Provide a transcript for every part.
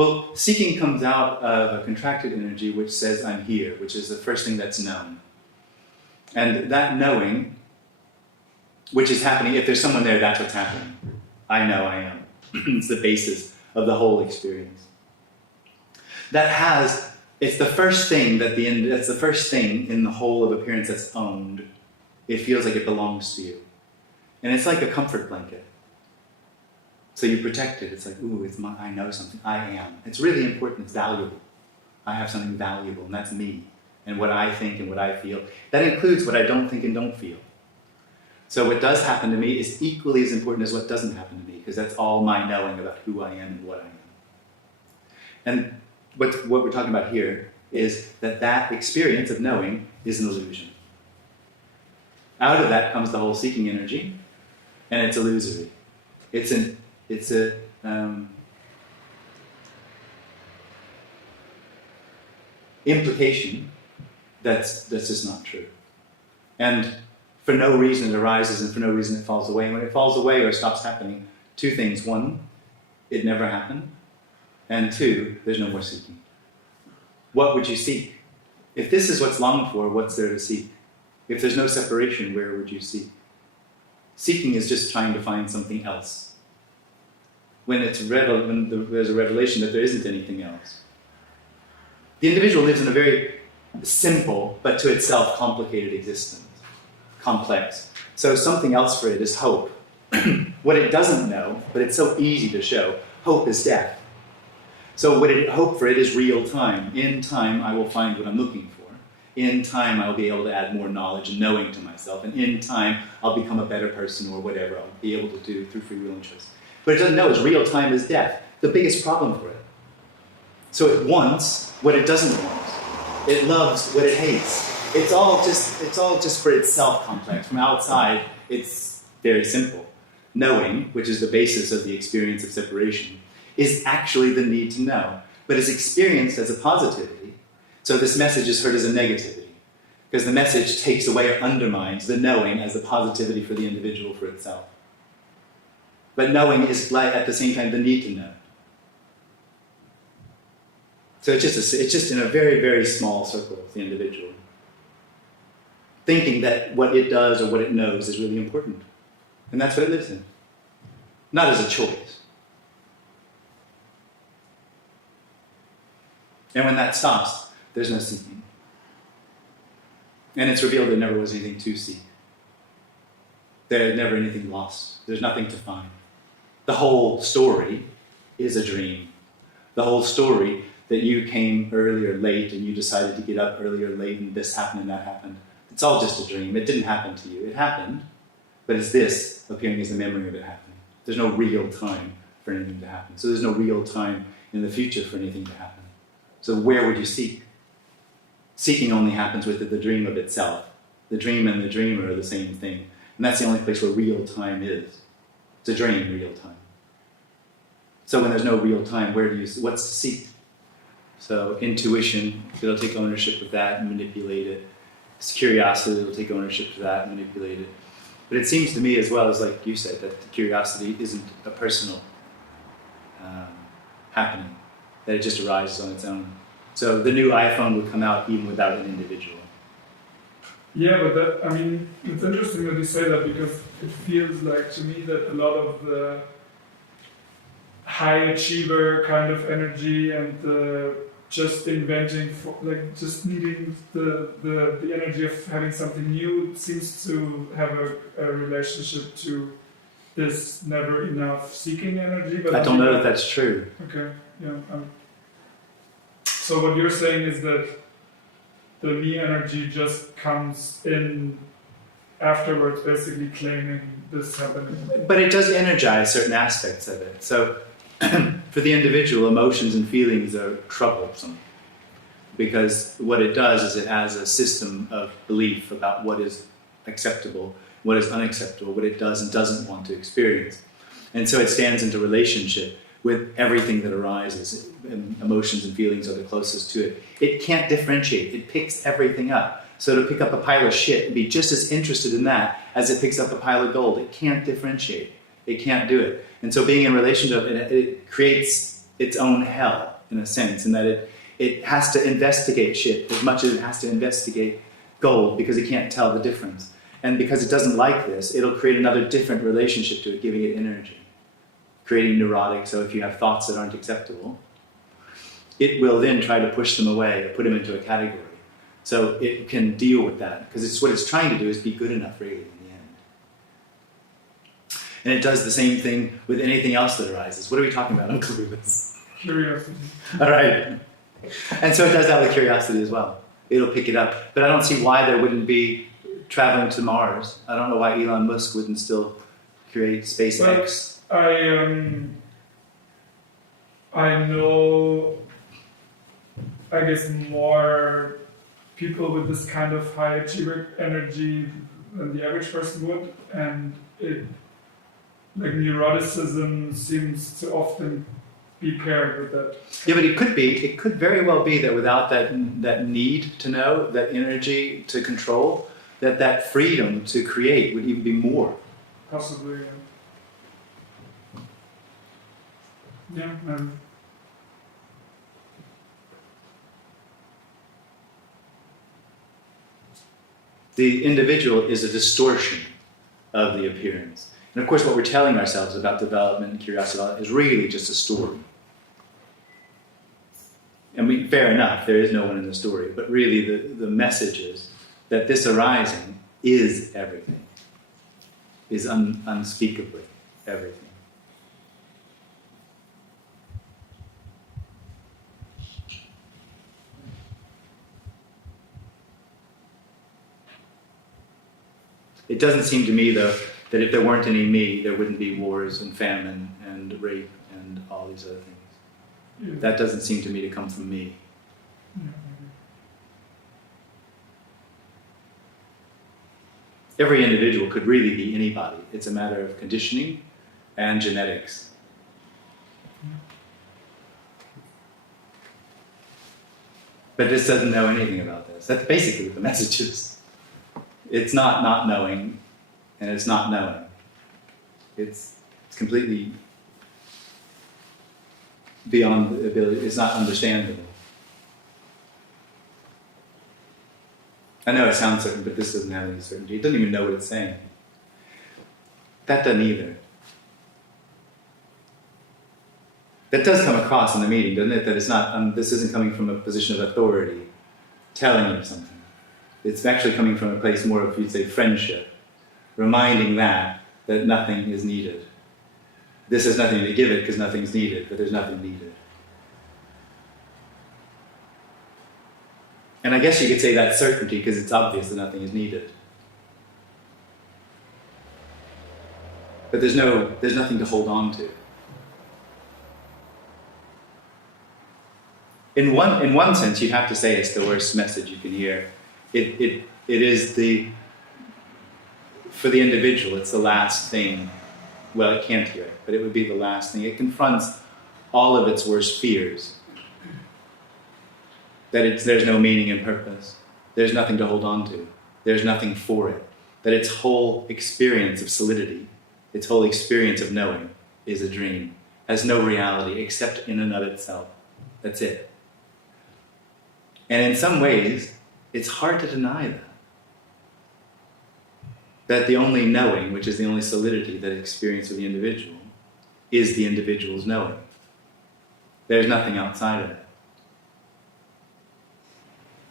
Well, seeking comes out of a contracted energy which says I'm here, which is the first thing that's known. And that knowing, which is happening, if there's someone there, that's what's happening. I know I am. It's the basis of the whole experience. It's the first thing that's the first thing in the whole of appearance that's owned. It feels like it belongs to you. And it's like a comfort blanket. So you protect it. It's like, ooh, I know something. I am. It's really important. It's valuable. I have something valuable, and that's me. And what I think and what I feel. That includes what I don't think and don't feel. So what does happen to me is equally as important as what doesn't happen to me, because that's all my knowing about who I am and what I am. And what we're talking about here is that experience of knowing is an illusion. Out of that comes the whole seeking energy, and it's illusory. It's a implication that's just not true. And for no reason it arises, and for no reason it falls away. And when it falls away or stops happening, two things. One, it never happened. And two, there's no more seeking. What would you seek? If this is what's longed for, what's there to seek? If there's no separation, where would you seek? Seeking is just trying to find something else. When there's a revelation that there isn't anything else. The individual lives in a very simple, but to itself complicated existence. Complex. So something else for it is hope. What it doesn't know, but it's so easy to show, hope is death. So hope for it is real time. In time, I will find what I'm looking for. In time, I'll be able to add more knowledge and knowing to myself. And in time, I'll become a better person or whatever I'll be able to do through free will and choice. But it doesn't know is real time is death. The biggest problem for it. So it wants what it doesn't want. It loves what it hates. It's all just for itself complex. From outside, it's very simple. Knowing, which is the basis of the experience of separation, is actually the need to know, but is experienced as a positivity. So this message is heard as a negativity, because the message takes away or undermines the knowing as the positivity for the individual for itself. But knowing is at the same time the need to know. So it's just in a very, very small circle of the individual. Thinking that what it does or what it knows is really important. And that's what it lives in. Not as a choice. And when that stops, there's no seeking. And it's revealed there never was anything to seek. There's never anything lost. There's nothing to find. The whole story is a dream. The whole story that you came early or late and you decided to get up early or late and this happened and that happened. It's all just a dream. It didn't happen to you. It happened, but it's this appearing as the memory of it happening. There's no real time for anything to happen. So there's no real time in the future for anything to happen. So where would you seek? Seeking only happens with the dream of itself. The dream and the dreamer are the same thing. And that's the only place where real time is. It's a dream, real time. So when there's no real time, what's to seek? So intuition, it'll take ownership of that and manipulate it. It's curiosity, it'll take ownership of that and manipulate it. But it seems to me as well, as like you said, that the curiosity isn't a personal happening, that it just arises on its own. So the new iPhone would come out even without an individual. Yeah, but it's interesting that you say that, because it feels like to me that a lot of the high achiever kind of energy and the just inventing, just needing the energy of having something new seems to have a relationship to this never enough seeking energy. But I don't know if that's true. Okay, yeah. So what you're saying is that the me energy just comes in afterwards, basically claiming this happening. But it does energize certain aspects of it. So for the individual, emotions and feelings are troublesome, because what it does is it has a system of belief about what is acceptable, what is unacceptable, what it does and doesn't want to experience. And so it stands into relationship with everything that arises, and emotions and feelings are the closest to it. It can't differentiate, it picks everything up. So to pick up a pile of shit and be just as interested in that as it picks up a pile of gold, it can't differentiate. It can't do it. And so being in relationship, it creates its own hell, in a sense, in that it has to investigate shit as much as it has to investigate gold, because it can't tell the difference. And because it doesn't like this, it'll create another different relationship to it, giving it energy, creating neurotic. So if you have thoughts that aren't acceptable, it will then try to push them away or put them into a category. So it can deal with that, because it's what it's trying to do is be good enough, really, in the end. And it does the same thing with anything else that arises. What are we talking about? I'm clueless. Curiosity. All right. And so it does that with curiosity as well. It'll pick it up. But I don't see why there wouldn't be traveling to Mars. I don't know why Elon Musk wouldn't still create SpaceX. Well, I know, I guess, more people with this kind of high achiever energy than the average person would, and like neuroticism seems to often be paired with that. Yeah, but it could very well be that without that need to know, that energy to control, that freedom to create would even be more. Possibly, yeah. Yeah, The individual is a distortion of the appearance. And of course what we're telling ourselves about development and curiosity is really just a story. And fair enough, there is no one in the story, but really the message is that this arising is everything, is unspeakably everything. It doesn't seem to me, though, that if there weren't any me, there wouldn't be wars and famine and rape and all these other things. yeah. That doesn't seem to me to come from me. Yeah. Every individual could really be anybody. It's a matter of conditioning and genetics. But this doesn't know anything about this. That's basically what the message is. It's not knowing, and it's not knowing. It's completely beyond the ability. It's not understandable. I know it sounds certain, but this doesn't have any certainty. It doesn't even know what it's saying. That doesn't either. That does come across in the meeting, doesn't it? That it's not. This isn't coming from a position of authority, telling you something. It's actually coming from a place more of, you'd say, friendship, reminding that nothing is needed. This has nothing to give it because nothing's needed, but there's nothing needed. And I guess you could say that's certainty because it's obvious that nothing is needed. But there's nothing to hold on to. In one sense, you'd have to say it's the worst message you can hear. It is for the individual, it's the last thing. Well, it can't hear it, but it would be the last thing. It confronts all of its worst fears. That there's no meaning and purpose. There's nothing to hold on to. There's nothing for it. That its whole experience of solidity, its whole experience of knowing is a dream. Has no reality except in and of itself. That's it. And in some ways, it's hard to deny that. That the only knowing, which is the only solidity that experience of the individual, is the individual's knowing. There's nothing outside of it.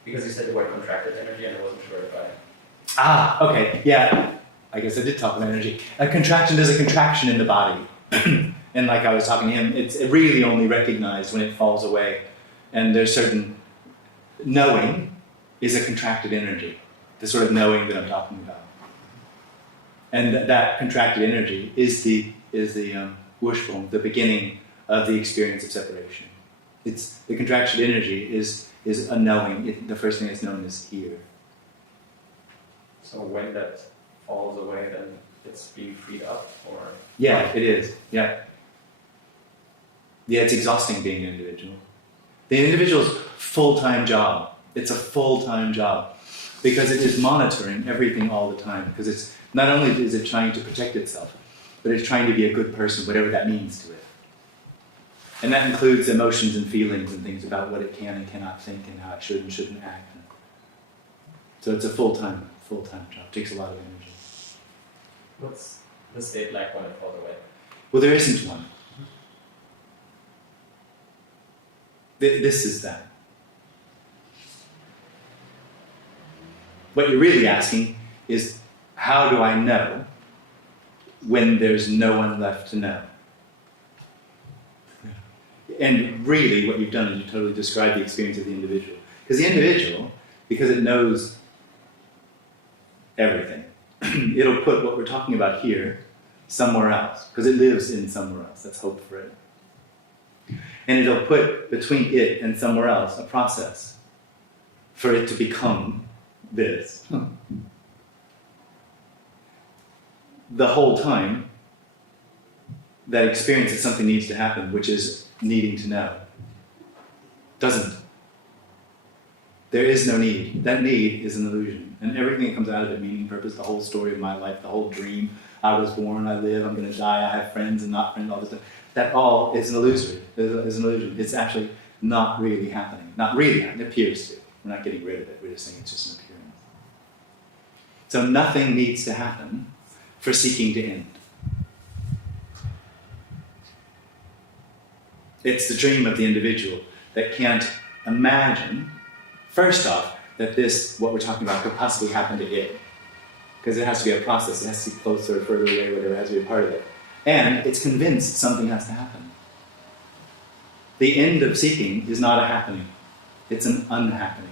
Because you said the word contracted energy, and I wasn't sure if Okay, yeah. I guess I did talk about energy. A contraction is a contraction in the body. And like I was talking to him, it's really only recognized when it falls away. And there's certain knowing is a contracted energy, the sort of knowing that I'm talking about. And that contracted energy is the Ursprung, the beginning of the experience of separation. It's the contracted energy is a knowing. The first thing that's known is here. So when that falls away, then it's being freed up, or? Yeah, it is. Yeah. Yeah, it's exhausting being an individual. The individual's full-time job. It's a full-time job because it is monitoring everything all the time. Because it's not only is it trying to protect itself, but it's trying to be a good person, whatever that means to it. And that includes emotions and feelings and things about what it can and cannot think and how it should and shouldn't act. So it's a full-time job. It takes a lot of energy. What's the state like when it falls away? Well, there isn't one. This is that. What you're really asking is, how do I know when there's no one left to know? And really what you've done is you totally described the experience of the individual. Because the individual, because it knows everything, it'll put what we're talking about here somewhere else, because it lives in somewhere else. That's hope for it. And it'll put between it and somewhere else a process for it to become this. The whole time, that experience that something needs to happen, which is needing to know, doesn't. There is no need. That need is an illusion. And everything that comes out of it, meaning, purpose, the whole story of my life, the whole dream, I was born, I live, I'm going to die, I have friends and not friends, all this stuff, that all is an illusory. Is an illusion. It's actually not really happening. Not really happening. It appears to. We're not getting rid of it. We're just saying it's just an appearance. So nothing needs to happen for seeking to end. It's the dream of the individual that can't imagine, first off, that this, what we're talking about, could possibly happen to it. Because it has to be a process. It has to be closer, further away, whatever, it has to be a part of it. And it's convinced something has to happen. The end of seeking is not a happening. It's an unhappening.